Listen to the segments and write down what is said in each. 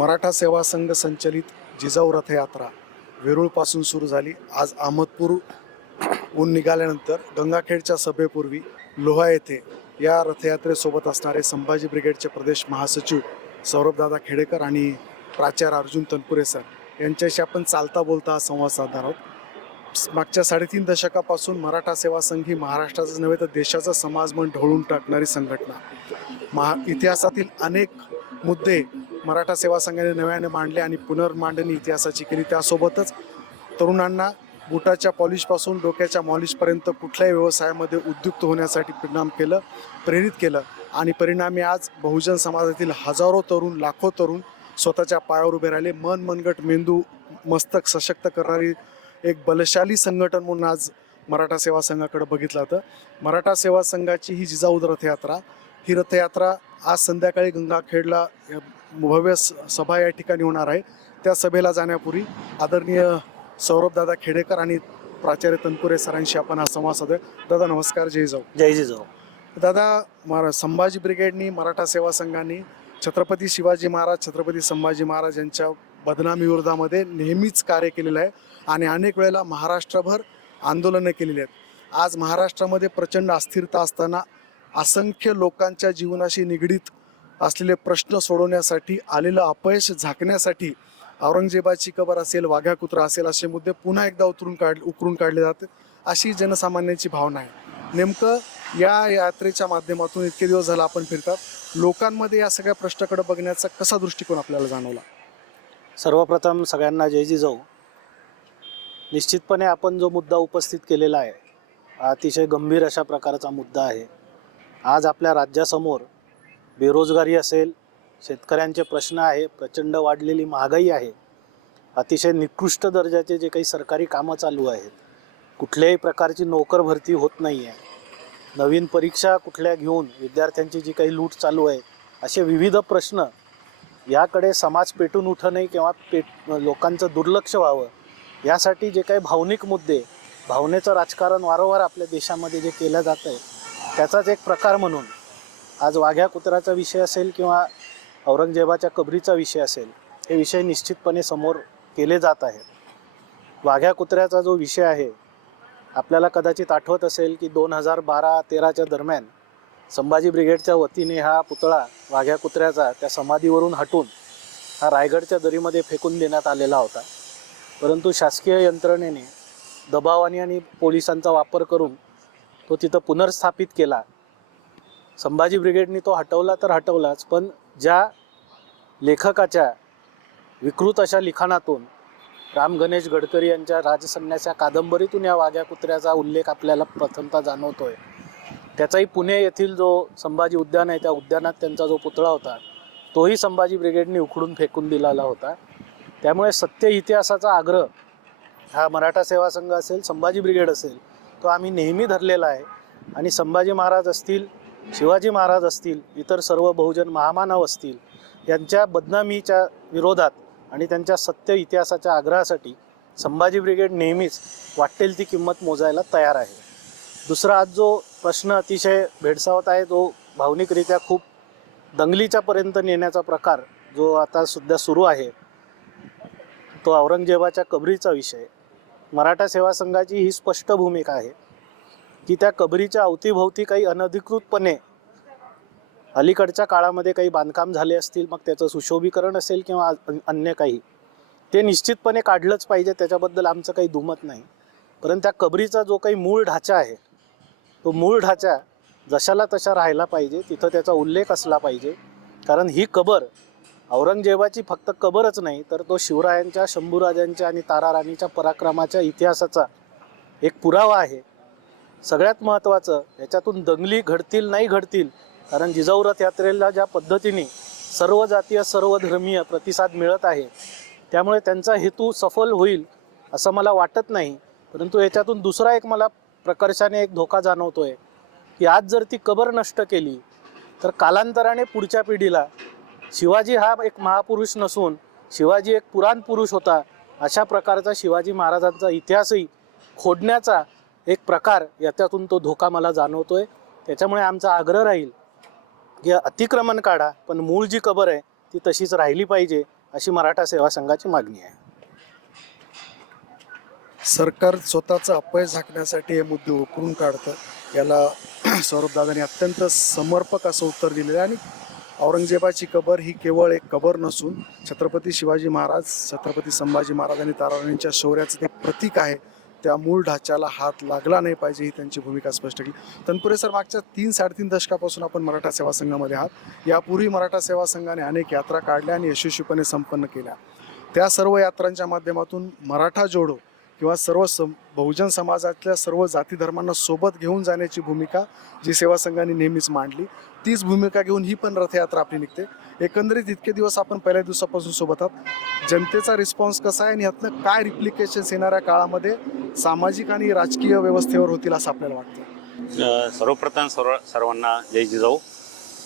मराठा सेवा संघ संचलित जिजाऊ रथयात्रा वेरूळपासून सुरू झाली। आज अहमदपूरहून निघाल्यानंतर गंगाखेडच्या सभेपूर्वी लोहा येथे या रथयात्रेसोबत असणारे संभाजी ब्रिगेडचे प्रदेश महासचिव सौरभदादा खेडेकर आणि प्राचार्य अर्जुन तनपुरे सर यांच्याशी आपण चालता बोलता हा संवाद साधणार आहोत। मागच्या 3.5 दशकापासून मराठा सेवा संघ ही महाराष्ट्राचंच नव्हे तर देशाचं समाजमन ढवळून टाकणारी संघटना। इतिहासातील अनेक मुद्दे मराठा सेवा संघाने नव्याने मांडले आणि पुनर्मांडणी इतिहासाची केली। त्यासोबतच तरुणांना बुटाच्या पॉलिशपासून डोक्याच्या मॉलिशपर्यंत कुठल्याही व्यवसायामध्ये उद्युक्त होण्यासाठी प्रेरित केलं आणि परिणामी आज बहुजन समाजातील हजारो तरुण, लाखो तरुण स्वतःच्या पायावर उभे राहिले। मन, मनगट, मेंदू, मस्तक सशक्त करणारी एक बलशाली संघटन म्हणून आज मराठा सेवा संघाकडे बघितलं तर मराठा सेवा संघाची ही जिजाऊ रथयात्रा आज संध्याकाळी गंगाखेडला भव्य सभा या ठिकाणी होणार आहे। त्या सभेला जाण्यापूर्वी आदरणीय सौरभदादा खेडेकर आणि प्राचार्य तनपुरे सरांशी आपण हा संवाद साधूया। दादा नमस्कार, जय जिजाऊ। जय जिजाऊ। दादा, संभाजी ब्रिगेडनी, मराठा सेवा संघाने छत्रपती शिवाजी महाराज, छत्रपती संभाजी महाराज यांच्या बदनामी विरोधामध्ये नेहमीच कार्य केलेलं आहे आणि अनेक वेळेला महाराष्ट्रभर आंदोलनं केलेली आहेत। आज महाराष्ट्रामध्ये प्रचंड अस्थिरता असताना असंख्य लोकांच्या जीवनाशी निगडीत असलेले प्रश्न सोडवण्यासाठी आलेलं अपयश झाकण्यासाठी औरंगजेबाची कबर असेल, वाघ्या कुत्रा असेल असे मुद्दे पुन्हा एकदा उकरून काढले जातात, अशी जनसामान्यांची भावना आहे। नेमकं या यात्रेच्या माध्यमातून इतके दिवस झाला आपण फिरतात, लोकांमध्ये या सगळ्या प्रश्नाकडे बघण्याचा कसा दृष्टिकोन आपल्याला जाणवला? सर्वप्रथम सगळ्यांना जय जिजाऊ। निश्चितपणे आपण जो मुद्दा उपस्थित केलेला आहे अतिशय गंभीर अशा प्रकारचा मुद्दा आहे। आज आपल्या राज्यासमोर बेरोजगारी असेल, शेतकऱ्यांचे प्रश्न आहे, प्रचंड वाढलेली महागाई आहे, अतिशय निकृष्ट दर्जाचे जे काही सरकारी कामं चालू आहेत, कुठल्याही प्रकारची नोकर भरती होत नाही आहे, नवीन परीक्षा कुठल्या घेऊन विद्यार्थ्यांची जी काही लूट चालू आहे, असे विविध प्रश्न याकडे समाज पेटून उठू नये किंवा लोकांचं दुर्लक्ष व्हावं यासाठी जे काही भावनिक मुद्दे, भावनेचं राजकारण वारंवार आपल्या देशामध्ये जे केलं जातं आहे त्याचाच एक प्रकार म्हणून आज वाघ्या कुत्र्याचा विषय असेल किंवा औरंगजेबाच्या कबरीचा विषय असेल, हे विषय निश्चितपणे समोर केले जात आहेत। वाघ्या कुत्र्याचा जो विषय आहे, आपल्याला कदाचित आठवत असेल की 2012-13च्या दरम्यान संभाजी ब्रिगेडच्या वतीने हा पुतळा वाघ्या कुत्र्याचा त्या समाधीवरून हटून हा रायगडच्या दरीमध्ये फेकून देण्यात आलेला होता, परंतु शासकीय यंत्रणेने दबावाने आणि पोलिसांचा वापर करून तो तिथं पुनर्स्थापित केला। संभाजी ब्रिगेडने तो हटवला तर हटवलाच, पण ज्या लेखकाच्या विकृत अशा लिखाणातून राम गणेश गडकरी यांच्या राजसन्यास या कादंबरीतून या वाघ्या कुत्र्याचा उल्लेख आपल्याला प्रथमतः जाणवतोय, त्याचाही पुणे येथील जो संभाजी उद्यान आहे त्या उद्यानात त्यांचा जो पुतळा होता तोही संभाजी ब्रिगेडने उखडून फेकून दिलेला होता। त्यामुळे सत्य इतिहासाचा आग्रह हा मराठा सेवा संघ असेल, संभाजी ब्रिगेड असेल, तो आम्ही नेहमी धरलेला आहे आणि संभाजी महाराज असतील, शिवाजी महाराज असतील, इतर सर्व बहुजन महामानव असतील, यांच्या बदनामीच्या विरोधात आणि त्यांच्या सत्य इतिहासाच्या आग्रहासाठी संभाजी ब्रिगेड नेहमीच वाटेल ती किंमत मोजायला तयार आहे। दुसरा, आज जो प्रश्न अतिशय भेडसावत आहे, जो भावनिकरित्या खूप दंगलीच्या पर्यंत नेण्याचा प्रकार जो आता सुद्धा सुरू आहे, तो औरंगजेबाच्या कबरीचा विषय। मराठा सेवा संघाची ही स्पष्ट भूमिका आहे की त्या कबरीच्या अवतीभोवती काही अनधिकृतपणे अलीकडच्या काळामध्ये काही बांधकाम झाले असतील, मग त्याचं सुशोभीकरण असेल किंवा अन्य काही, ते निश्चितपणे काढलंच पाहिजे, त्याच्याबद्दल आमचं काही दुमत नाही। परंतु त्या कबरीचा जो काही मूळ ढाचा आहे तो मूळ ढाचा जशाला तशा राहायला पाहिजे, तिथं त्याचा उल्लेख असला पाहिजे, कारण ही कबर औरंगजेबाची फक्त कबरच नाही तर तो शिवरायांच्या, शंभूराजांच्या आणि ताराराणीच्या पराक्रमाच्या इतिहासाचा एक पुरावा आहे। सगळ्यात महत्त्वाचं, याच्यातून दंगली घडतील नाही घडतील, कारण जिजाऊ रथ यात्रेला ज्या पद्धतीने सर्व जातीय, सर्व धर्मीय प्रतिसाद मिळत आहे, त्यामुळे त्यांचा हेतू सफल होईल असं मला वाटत नाही। परंतु याच्यातून दुसरा एक मला प्रकर्षाने एक धोका जाणवतोय की आज जर ती कबर नष्ट केली तर कालांतराने पुढच्या पिढीला शिवाजी हा एक महापुरुष नसून शिवाजी एक पुराण पुरुष होता अशा प्रकारचा शिवाजी महाराजांचा इतिहासही खोडण्याचा एक प्रकार याच्यातून तो धोका मला जाणवतोय। त्याच्यामुळे आमचा आग्रह राहील की अतिक्रमण काढा, पण मूळ जी कबर आहे ती तशीच राहिली पाहिजे अशी मराठा सेवा संघाची मागणी आहे. सरकार स्वतःचं अपयश झाकण्यासाठी हे मुद्दे उकरून काढतं, याला सौरभदादांनी अत्यंत समर्पक असं उत्तर दिलेलं आहे. आणि औरंगजेबाची कबर ही केवळ एक कबर नसून छत्रपती शिवाजी महाराज, छत्रपती संभाजी महाराज आणि ताराराणींच्या शौर्याचं ते प्रतीक आहे. त्या मूळ ढाच्याला हात लागला नाही पाहिजे ही त्यांची भूमिका स्पष्ट केली. तनपुरे सर, मागच्या 3-3.5 दशकापासून आपण मराठा सेवा संघामध्ये आहात. यापूर्वी मराठा सेवा संघाने अनेक यात्रा काढल्या आणि यशस्वीपणे संपन्न केल्या. त्या सर्व यात्रांच्या माध्यमातून मराठा जोडो किंवा बहुजन समाजातल्या सर्व जाती धर्मांना सोबत घेऊन जाण्याची भूमिका जी सेवा संघाने नेहमीच मांडली, तीच भूमिका घेऊन ही पण रथयात्रा आपली निघते. एकंदरीत इतके दिवस आपण पहिल्या दिवसापासून सोबत आहात. जनतेचा रिस्पॉन्स कसा आहे आणि यातनं काय रिप्लिकेशन्स येणाऱ्या काळामध्ये सामाजिक आणि राजकीय व्यवस्थेवर होतील असं आपल्याला वाटतं? सर्वप्रथम सर्वांना जय जिजाऊ.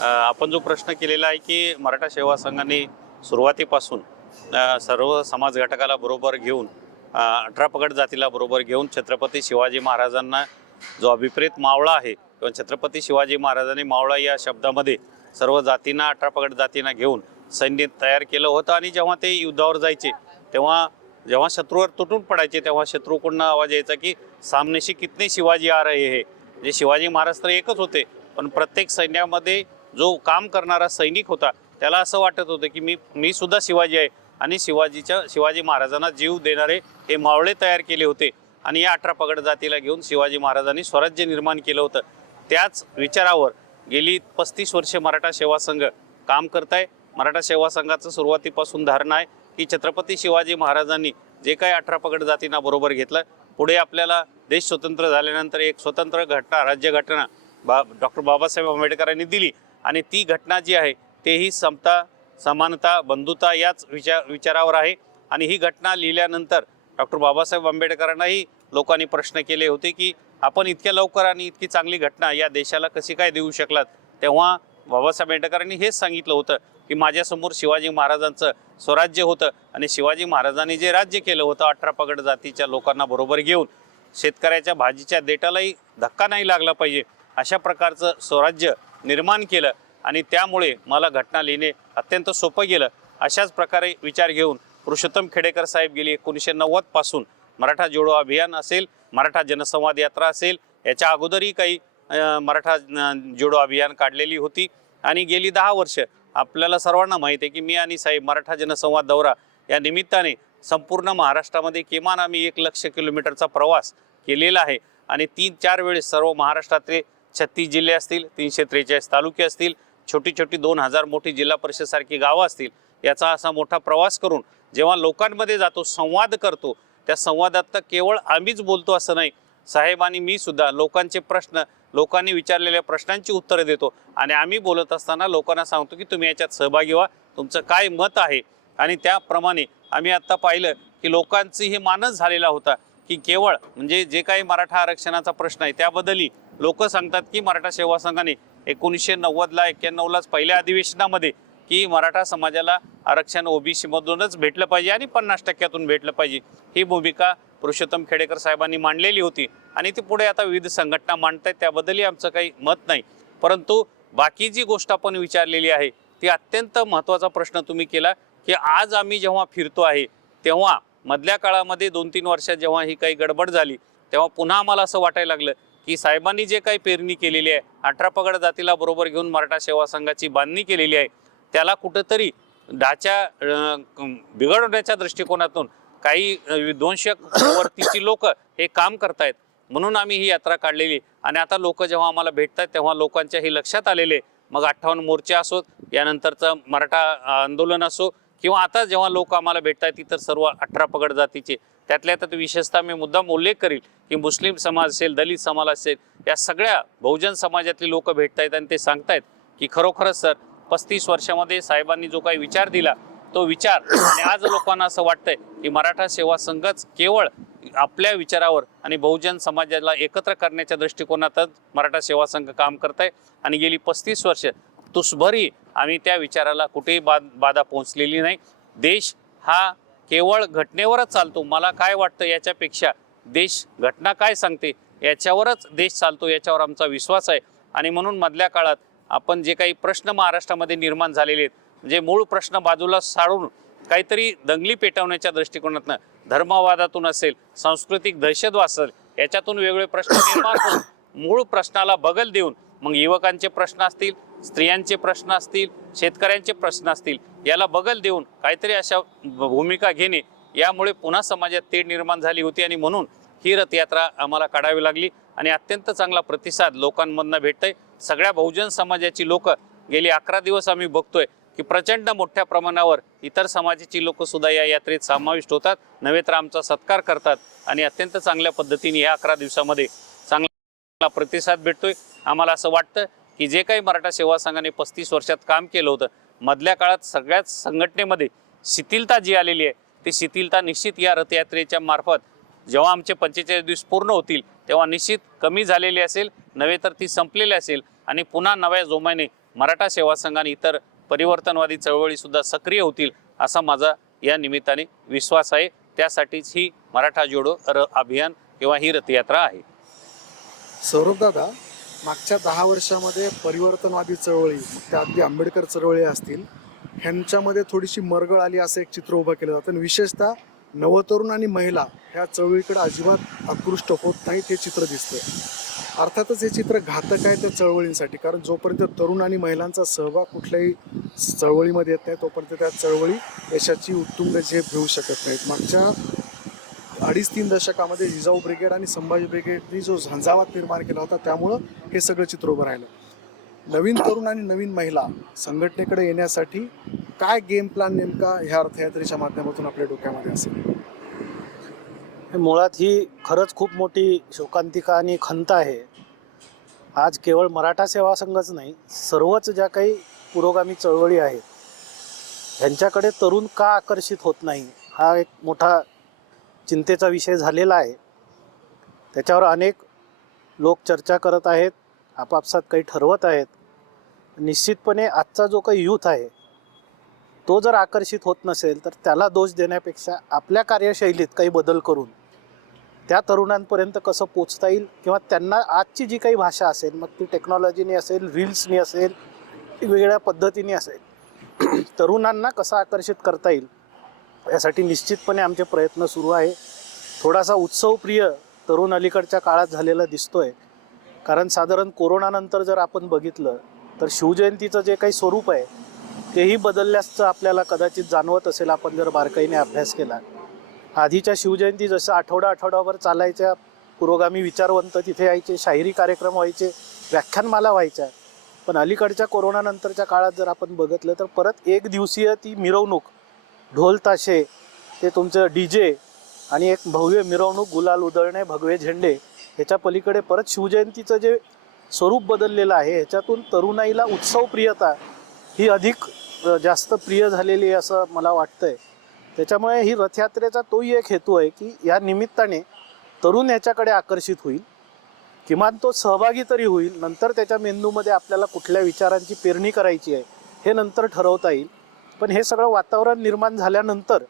आपण जो प्रश्न केलेला आहे की मराठा सेवा संघाने सुरुवातीपासून सर्व समाज घटकाला बरोबर घेऊन 18 पगड जातीला बरोबर घेऊन छत्रपती शिवाजी महाराजांना जो अभिप्रेत मावळा आहे किंवा छत्रपती शिवाजी महाराजांनी मावळा या शब्दामध्ये सर्व जातींना 18 पगड जातींना घेऊन सैन्य तयार केलं होतं. आणि जेव्हा ते युद्धावर जायचे जेव्हा शत्रूवर तुटून पडायचे तेव्हा शत्रूकडून आवाज यायचा की सामने से कितने शिवाजी आ रहे हैं. जे शिवाजी महाराज तर एकच होते, पण प्रत्येक सैन्यामध्ये जो काम करणारा सैनिक होता त्याला असं वाटत होतं की मी सुद्धा शिवाजी आहे आणि शिवाजी महाराजांना जीव देणारे हे मावळे तयार केले होते. आणि या 18 पगड जातीला घेऊन शिवाजी महाराजांनी स्वराज्य निर्माण केलं होतं. त्याच विचारावर गेली 35 वर्षे मराठा सेवा संघ काम करत आहे. मराठा सेवा संघाचं सुरुवातीपासून धारणा आहे की छत्रपती शिवाजी महाराजांनी जे काही 18 पगड जातींना बरोबर घेतलं, पुढे आपल्याला देश स्वतंत्र झाल्यानंतर एक स्वतंत्र राज्यघटना डॉक्टर बाबासाहेब आंबेडकरांनी दिली. आणि ती घटना जी आहे तेही समता, समानता, बंधुता याच विचारावर आहे. आणि ही घटना लिहिल्यानंतर डॉक्टर बाबासाहेब आंबेडकरांनाही लोकांनी प्रश्न केले होते की आपण इतक्या लवकर आणि इतकी चांगली घटना या देशाला कशी काय देऊ शकलात. तेव्हा बाबासाहेब आंबेडकरांनी हेच सांगितलं होतं की माझ्यासमोर शिवाजी महाराजांचं स्वराज्य होतं आणि शिवाजी महाराजांनी जे राज्य केलं होतं 18 पगड जातीच्या लोकांना बरोबर घेऊन शेतकऱ्याच्या भाजीच्या देठालाही धक्का नाही लागला पाहिजे अशा प्रकारचं स्वराज्य निर्माण केलं. आणि त्यामुळे मला घटना लिहिणे अत्यंत सोपं गेलं. अशाच प्रकारे विचार घेऊन पुरुषोत्तम खेडेकर साहेब गेली 1990 पासून मराठा जोडो अभियान असेल, मराठा जनसंवाद यात्रा असेल, याच्या अगोदरही काही मराठा जोडो अभियान काढलेली होती. आणि गेली 10 वर्ष आपल्याला सर्वांना माहीत आहे की मी आणि साहेब मराठा जनसंवाद दौरा या निमित्ताने संपूर्ण महाराष्ट्रामध्ये किमान आम्ही 1 लाख किलोमीटरचा प्रवास केलेला आहे. आणि 3-4 वेळेस सर्व महाराष्ट्रातले 36 जिल्हे असतील, 343 तालुके असतील, छोटी 2000 मोठी जिल्हा परिषदसारखी गावं असतील, याचा असा मोठा प्रवास करून जेव्हा लोकांमध्ये जातो, संवाद करतो, त्या संवादात तर केवळ आम्हीच बोलतो असं नाही, साहेब आणि मी सुद्धा लोकांचे प्रश्न, लोकांनी विचारलेल्या प्रश्नांची उत्तरं देतो. आणि आम्ही बोलत असताना लोकांना सांगतो की तुम्ही याच्यात सहभागी व्हा, तुमचं काय मत आहे. आणि त्याप्रमाणे आम्ही आत्ता पाहिलं की लोकांची हे मानस झालेला होता की केवळ म्हणजे जे काही मराठा आरक्षणाचा प्रश्न आहे त्याबद्दलही लोक सांगतात की मराठा सेवा संघाने 1990ला 91लाच पहिल्या अधिवेशनामध्ये की मराठा समाजाला आरक्षण ओबीसी मधूनच भेटलं पाहिजे आणि 50% भेटलं पाहिजे ही भूमिका पुरुषोत्तम खेडेकर साहेबांनी मांडलेली होती. आणि ती पुढे आता विविध संघटना मांडतायत, त्याबद्दलही आमचं काही मत नाही. परंतु बाकी जी गोष्ट आपण विचारलेली आहे ती अत्यंत महत्त्वाचा प्रश्न तुम्ही केला की आज आम्ही जेव्हा फिरतो आहे तेव्हा मधल्या काळामध्ये 2-3 वर्षात जेव्हा ही काही गडबड झाली तेव्हा पुन्हा आम्हाला असं वाटायला लागलं की साहेबांनी जे काही पेरणी केलेली आहे, 18 पगड जातीला बरोबर घेऊन मराठा सेवा संघाची बांधणी केलेली आहे, त्याला कुठंतरी ढाच्या बिघडवण्याच्या दृष्टिकोनातून काही विध्वंसक प्रवृत्तीची लोक हे काम करतायत. म्हणून आम्ही ही यात्रा काढलेली. आणि आता लोक जेव्हा आम्हाला भेटतात तेव्हा लोकांच्या ही लक्षात आलेले, मग 58 मोर्चे असोत, यानंतरचं मराठा आंदोलन असो, किंवा आता जेव्हा लोक आम्हाला भेटतात इतर सर्व 18 पगड जातीचे, त्यातल्या त्यात विशेषतः मी मुद्दाम उल्लेख करील की मुस्लिम समाज असेल, दलित समाज असेल, या सगळ्या बहुजन समाजातली लोक भेटतायत आणि ते सांगतायत की खरोखरच सर 35 वर्षामध्ये साहेबांनी जो काही विचार दिला तो विचार, आणि आज लोकांना असं वाटतंय की मराठा सेवा संघच केवळ आपल्या विचारावर आणि बहुजन समाजाला एकत्र करण्याच्या दृष्टिकोनातच मराठा सेवा संघ काम करत आहे. आणि गेली 35 वर्ष तुसभरही आम्ही त्या विचाराला कुठेही बाधा पोहोचलेली नाही. देश हा केवळ घटनेवरच चालतो. मला काय वाटतं याच्यापेक्षा देश घटना काय सांगते याच्यावरच देश चालतो, याच्यावर आमचा विश्वास आहे. आणि म्हणून मधल्या काळात आपण जे काही प्रश्न महाराष्ट्रामध्ये निर्माण झालेले आहेत, म्हणजे मूळ प्रश्न बाजूला सारून काहीतरी दंगली पेटवण्याच्या दृष्टिकोनातून, धर्मवादातून असेल, सांस्कृतिक दहशतवाद असेल, याच्यातून वेगवेगळे प्रश्न निर्माण करून मूळ प्रश्नाला बगल देऊन मग युवकांचे प्रश्न असतील, स्त्रियांचे प्रश्न असतील, शेतकऱ्यांचे प्रश्न असतील, याला बगल देऊन काहीतरी अशा भूमिका घेणे, यामुळे पुन्हा समाजात तेढ निर्माण झाली होती आणि म्हणून ही रथयात्रा आम्हाला काढावी लागली आणि अत्यंत चांगला प्रतिसाद लोकांमधनं भेटतोय. सगळ्या बहुजन समाजाची लोक गेली 11 दिवस आम्ही बघतोय की प्रचंड मोठ्या प्रमाणावर इतर समाजाची लोक सुद्धा या यात्रेत समाविष्ट होतात, नव्हे तर आमचा सत्कार करतात आणि अत्यंत चांगल्या पद्धतीने या 11 दिवसामध्ये चांगला प्रतिसाद भेटतोय. आम्हाला असं वाटतं की जे काही मराठा सेवा संघाने 35 वर्षात काम केलं होतं, मधल्या काळात सगळ्याच संघटनेमध्ये शिथिलता जी आलेली आहे, ती शिथिलता निश्चित या रथयात्रेच्या मार्फत जेव्हा आमचे 45 दिवस पूर्ण होतील तेव्हा निश्चित कमी झालेली असेल, नव्हे तर ती संपलेली असेल आणि पुन्हा नव्या जोमाने मराठा सेवा संघ आणि इतर परिवर्तनवादी चळवळीसुद्धा सक्रिय होतील असा माझा या निमित्ताने विश्वास आहे. त्यासाठीच ही मराठा जोडो अभियान किंवा ही रथयात्रा आहे. सौरभ दादा, मागच्या 10 वर्षामध्ये परिवर्तनवादी चळवळी, त्या अगदी आंबेडकर चळवळी असतील, ह्यांच्यामध्ये थोडीशी मरगळ आली असं एक चित्र उभं केलं जातं आणि विशेषतः नवतरुण आणि महिला ह्या चळवळीकडे अजिबात आकृष्ट होत नाहीत हे चित्र दिसतंय. अर्थातच हे चित्र घातक आहे त्या चळवळींसाठी, कारण जोपर्यंत तरुण आणि महिलांचा सहभाग कुठल्याही चळवळीमध्ये येत नाही तोपर्यंत त्या चळवळी यशाची उत्तुंग झेप घेऊ शकत नाहीत. मागच्या 2.5-3 दशकामध्ये जिजाऊ ब्रिगेड आणि संभाजी ब्रिगेडनी जो झंझावात निर्माण केला होता, त्यामुळं हे सगळं चित्र उभं राहिलं. नवीन तरुण आणि नवीन महिला संघटनेकडे येण्यासाठी काय गेम प्लॅन नेमका ह्या रथयात्रेच्या माध्यमातून आपल्या डोक्यामध्ये असेल? मुळात ही खरंच खूप मोठी शोकांतिका आणि खंत आहे. आज केवळ मराठा सेवा संघच नाही, सर्वच ज्या काही पुरोगामी चळवळी आहेत ह्यांच्याकडे तरुण का आकर्षित होत नाही, हा एक मोठा चिंतेचा विषय झालेला आहे. त्याच्यावर अनेक लोक चर्चा करत आहेत, आपापसात काही ठरवत आहेत. निश्चितपणे आजचा जो काही यूथ आहे तो जर आकर्षित होत नसेल तर त्याला दोष देण्यापेक्षा आपल्या कार्यशैलीत काही बदल करून त्या तरुणांपर्यंत कसं पोचता येईल किंवा त्यांना आजची जी काही भाषा असेल, मग ती टेक्नॉलॉजीने असेल, रील्सनी असेल, वेगवेगळ्या पद्धतीने असेल, तरुणांना कसं आकर्षित करता येईल यासाठी निश्चितपणे आमचे प्रयत्न सुरू आहे. थोडासा उत्सवप्रिय तरुण अलीकडच्या काळात झालेला दिसतोय, कारण साधारण कोरोनानंतर जर आपण बघितलं तर शिवजयंतीचं जे काही स्वरूप आहे तेही बदलल्याचं आपल्याला कदाचित जाणवत असेल आपण जर बारकाईने अभ्यास केला. आधीच्या शिवजयंती जसं आठवडाभर चालायच्या, पुरोगामी विचारवंत तिथे यायचे, शाहिरी कार्यक्रम व्हायचे, व्याख्यानमाला व्हायच्या. पण अलीकडच्या कोरोनानंतरच्या काळात जर आपण बघितलं तर परत एक दिवसीय ती मिरवणूक, ढोल ताशे, ते तुमचं DJ आणि एक भव्य मिरवणूक, गुलाल उधळणे, भगवे झेंडे, ह्याच्या पलीकडे परत शिवजयंतीचं जे स्वरूप बदललेलं आहे ह्याच्यातून तरुणाईला उत्सवप्रियता ही अधिक जास्त प्रिय झालेली आहे असं मला वाटतंय. त्याच्यामुळे ही रथयात्रेचा तोही एक हेतू आहे की या निमित्ताने तरुण याच्याकडे आकर्षित होईल, किमान तो सहभागी तरी होईल. नंतर त्याच्या मेंदूमध्ये आपल्याला कुठल्या विचारांची पेरणी करायची आहे हे नंतर ठरवता येईल. पण हे सगळं वातावरण निर्माण झाल्यानंतर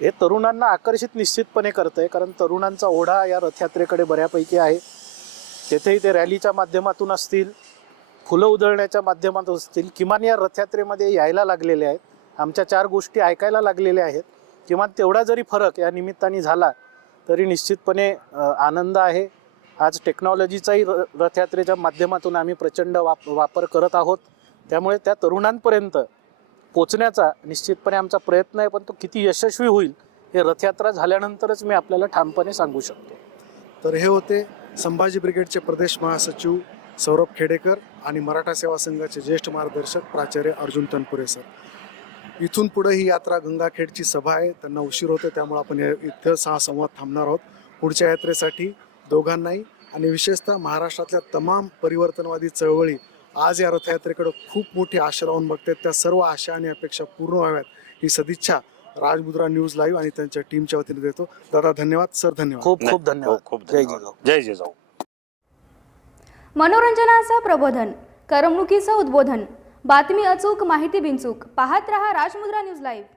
हे तरुणांना आकर्षित निश्चितपणे करतं आहे, कारण तरुणांचा ओढा या रथयात्रेकडे बऱ्यापैकी आहे. तेथेही ते रॅलीच्या माध्यमातून असतील, फुलं उधळण्याच्या माध्यमातून असतील, किमान या रथयात्रेमध्ये यायला लागलेले आहेत, आमच्या 4 गोष्टी ऐकायला लागलेल्या आहेत. किमान तेवढा जरी फरक या निमित्ताने झाला तरी निश्चितपणे आनंद आहे. आज टेक्नॉलॉजीचाही रथयात्रेच्या माध्यमातून आम्ही प्रचंड वापर करत आहोत, त्यामुळे त्या तरुणांपर्यंत पोचण्याचा निश्चितपणे आमचा प्रयत्न आहे. पण तो किती यशस्वी होईल हे रथयात्रा झाल्यानंतरच मी आपल्याला ठामपणे सांगू शकतो. तर हे होते संभाजी ब्रिगेडचे प्रदेश महासचिव सौरभ खेडेकर आणि मराठा सेवा संघाचे ज्येष्ठ मार्गदर्शक प्राचार्य अर्जुन तनपुरे सर. इथून पुढे ही यात्रा गंगाखेडची सभा आहे, त्यांना उशीर होतो, त्यामुळे आपण इथं संवाद थांबणार आहोत. पुढच्या यात्रेसाठी दोघांनाही आणि विशेषतः महाराष्ट्रातल्या तमाम परिवर्तनवादी चळवळी आज या रथयात्रेकडे खूप मोठी आशा लावून बघतात. त्या सर्व आशा आणि अपेक्षा पूर्ण व्हाव्यात ही सदिच्छा राजमुद्रा न्यूज लाईव्ह आणि त्यांच्या टीमच्या वतीने देतो. दादा धन्यवाद. सर धन्यवाद. खूप खूप धन्यवाद. जय जिजाऊ. जय जिजाऊ. मनोरंजनाचं प्रबोधन, करमणुकीचं उद्बोधन, बातमी अचूक, माहिती बिनचूक. पाहत रहा राजमुद्रा न्यूज लाईव्ह.